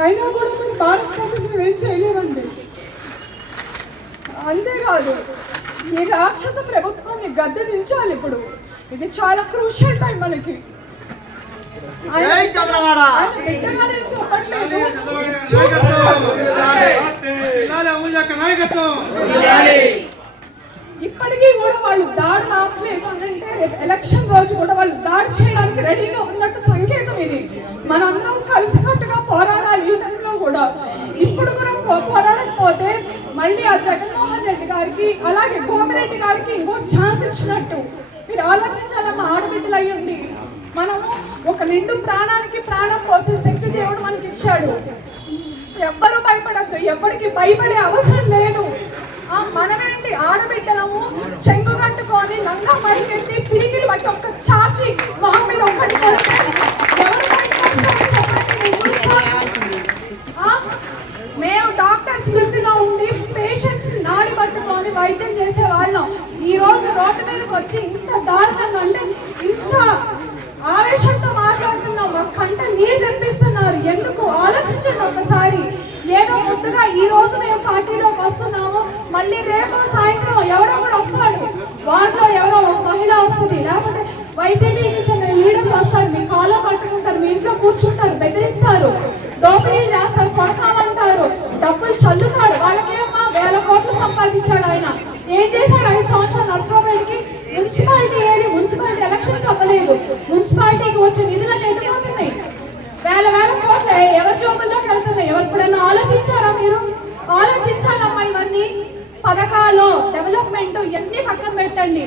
అయినా కూడా మీరు భారత ప్రభుత్వం ఏం చేయలేరండి. అంతేకాదు ఈ రాక్షస ప్రభుత్వాన్ని గద్దె దించాలి. ఇప్పుడు ఇది చాలా క్రూషియల్ టైం మనకి. ఇప్పటికీ కూడా వాళ్ళు దాడి ఆపలేదు అంటే ఎలక్షన్ రోజు కూడా వాళ్ళు దాడి చేయడానికి రెడీగా ఉన్నట్టు సంకేతం ఇది. మనందరం కలిసికట్టుగా పోరాడాలి. ఈ టైంలో కూడా ఇప్పుడు కూడా పోరాడకపోతే మళ్ళీ ఆ జగన్మోహన్ రెడ్డి గారికి అలాగే కోమరెడ్డి గారికి ఇంకో ఛాన్స్ ఇచ్చినట్టు. మీరు ఆలోచించాలమ్మా, ఆడబిడ్డలు అయ్యండి. మనము ఒక నిండు ప్రాణానికి ప్రాణం పోసే శక్తి దేవుడు మనకి ఇచ్చాడు. ఎవ్వరూ భయపడద్దు, ఎవరికి భయపడే అవసరం లేదు. మనమేంటి ఆడబిడ్డలము చెంగు కట్టుకొని లంగా మైకెత్తి పిడికిలు బట్టి ఒక్క చాచి మొహం మీద ఒక్కటి మేము డాక్టర్స్ వృత్తిలో ఉండి పేషెంట్స్ నాడి పట్టుకొని వైద్యం చేసే వాళ్ళం. ఈ రోజు రోడ్డు మీదకి వచ్చి ఇంత దారుణంగా అంటే ఇంత ఆవేశంతో మాట్లాడుతున్నాం. మా కంట నీరు తెప్పిస్తున్నారు. ఎందుకు ఆలోచించండి ఒకసారి. ఏదో ముందుగా ఈ రోజు మేము పార్టీలోకి వస్తున్నాము, మళ్ళీ రేపు సాయంత్రం ఎవరో కూడా వస్తాడు, వారిలో ఎవరో ఒక మహిళ వస్తుంది, లేకపోతే వైసీపీకి చెందిన లీడర్స్ వస్తారు, మీ కాలో పట్టుకుంటారు, మీ ఇంట్లో కూర్చుంటారు, బెదిరిస్తారు, దోపిడీ చేస్తారు, కొడతామంటారు, డబ్బులు చల్లుతారు. వాళ్ళకేమో 1000 కోట్లు సంపాదించాడు ఆయన. ఏం చేశారు 5 సంవత్సరాలు నర్సరావుపేటకి? మున్సిపాలిటీ ఏది? మున్సిపాలిటీ ఎలక్షన్స్ అవ్వలేదు. మున్సిపాలిటీకి వచ్చే నిధులను ఎటుపోతున్నాయి? 1000 కోట్లు ఎవరి జోబుల్లోకి వెళ్తున్నాయి? ఎవరిప్పుడన్నా ఆలోచించారా మీరు? ఆలోచించాలమ్మా. ఇవన్నీ పథకాలు, డెవలప్మెంట్ ఇవన్నీ పక్కన పెట్టండి.